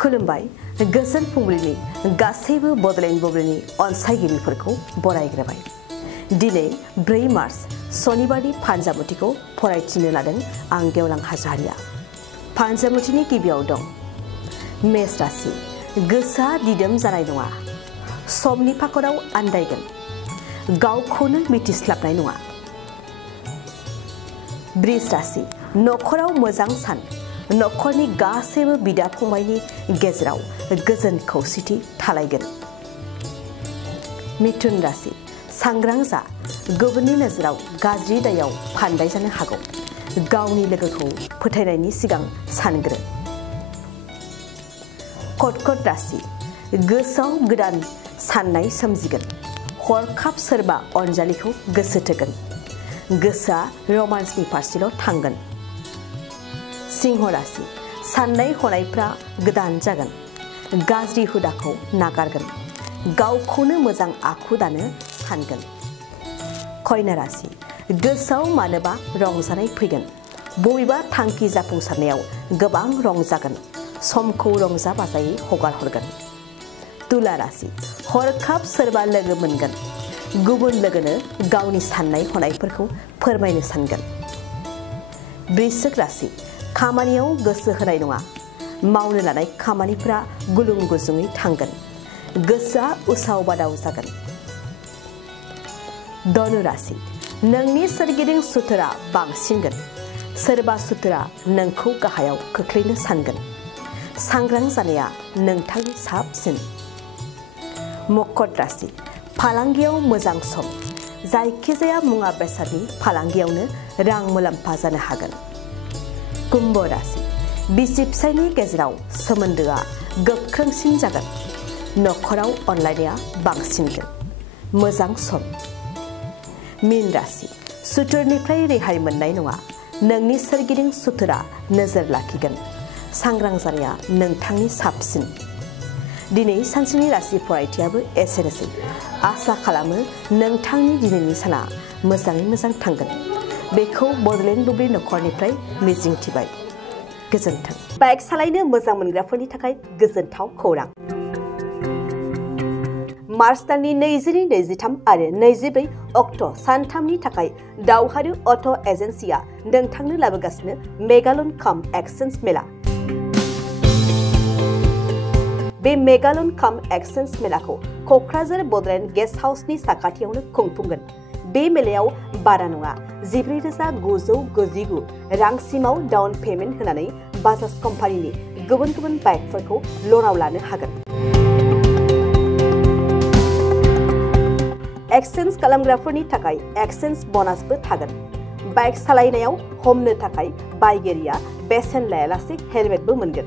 खुलुमबाय गोजोन फुंबिलिनि गासैबो बडलेण्ड बुब्लिनि अनसायगिरिफोरखौ बरायग्रोबाय। दिनै 4 मार्च शनिबारनि फानजामुथिखौ फरायथिनो लादों आं गेवलां हाज'हारिया। फानजामुथिनि गिबियाव दं मेष राशि, गोसोआ दिदोम जानाय नङा, समनि फाखराव आन्दायगोन, गावखौनो मिथिस्लाबनाय नङा। वृष राशि, नखराव मोजां सान, नखरनि गासैबो बिदा फंबायनि गेजेराव गोजोन खौसेथि थालायगोन। मिथुन राशि, सांग्रां जा, गुबुननि नोजोराव गाज्रि दायाव फान्दाय जानो हागौ, गावनि लोगोखौ फोथायनायनि सिगां सानग्रो। कर्कट राशि, गोसोआव गोदान साननाय सोमजिगोन, हरखाब सोरबा अनजालिखौ गोसो थोगोन, गोसोआ रमान्सनि फारसेल' थांगोन। सिंह राशि, साननाय हनायफ्रा गोदान जागोन, गाज्रि हुदाखौ नागारगोन, गावखौनो मोजां आखु दानो सानगोन। कन्या राशि, गोसोआव मानोबा रंजानाय फैगोन, बबेबा थांखि जाफुंसारनायाव गोबां रंजागोन, समखौ रंजा बाजायै हगार हरगोन। तुला राशि, हरखाब सोरबा लोगो मोनगोन, गुबुन लोगोनो गावनि साननाय हनायफोरखौ फोरमायनो सानगोन। वृश्चिक राशि, खामानियाव गोसो होनाय नङा, मावनो लानाय खामानिफोरा गुलुं गुजुङै थांगोन, गोसोआ उसाव बादाव जागोन। धनु राशि, नोंनि सोरगिदिं सुथुरा बांसिनगोन, सोरबा सुथुरा नोंखौ गाहायाव खोख्लैनो सानगोन, सांग्रां जानाया नोंथांनि साबसिन। मकर राशि, फालांगियाव मोजां सम, जायखिजाया मुवा बेसादनि फालांगियावनो रां मुलाम्फा जानो हागोन। कुम्भ राशि, बिसि फिसायनि गेजेराव सोमोन्दोआ गोख्रोंसिन जागोन, नखराव अनलायनाया बांसिनगोन, मोजां सम। मीन राशि, सुथुरनिफ्राय रेहाय मोननाय नङा, नोंनि सोरगिदिं सुथुरा नोजोर लाखिगोन, सांग्रां जानाया नोंथांनि साबसिन। दिनै सानसेनि राशि फरायथियाबो एसेनोसै। आसा खालामो नोंथांनि दिनैनि साना मोजाङै मोजां थांगोन, बेखौ बडलेण्ड बुब्लि नखरनिफ्राय मिजिंथिबाय। गोजोन्थों। बाइक सालायनो मोजां मोनग्राफोरनि थाखाय गोजोनथाव खौरां। मार्च दाननि 20, 23 आरो 24 अक्ट' सानथामनि थाखाय दावहारु अट' एजेन्सिया नोंथांनो लाबोगासिनो मेगालन काम एक्सचेन्ज मेला। बे मेगालन काम एक्सचेन्ज मेलाखौ क'क्राझार बडलेण्ड गेस्ट हाउसनि साखाथियावनो खुंफुंगोन। बे मेलायाव बारा नङा 14,999 रांसिमाव डाउन पेमेन्ट होनानै बाजाज कम्पानिनि गुबुन गुबुन बाइकफोरखौ ल'नाव लानो हागोन। एक्सचेन्ज खालामग्राफोरनि थाखाय एक्सचेन्ज ब'नासबो थागोन। बाइक सालायनायाव हमनो थाखाय बायगिरिया बेसेन लायालासे हेलमेटबो मोनगोन।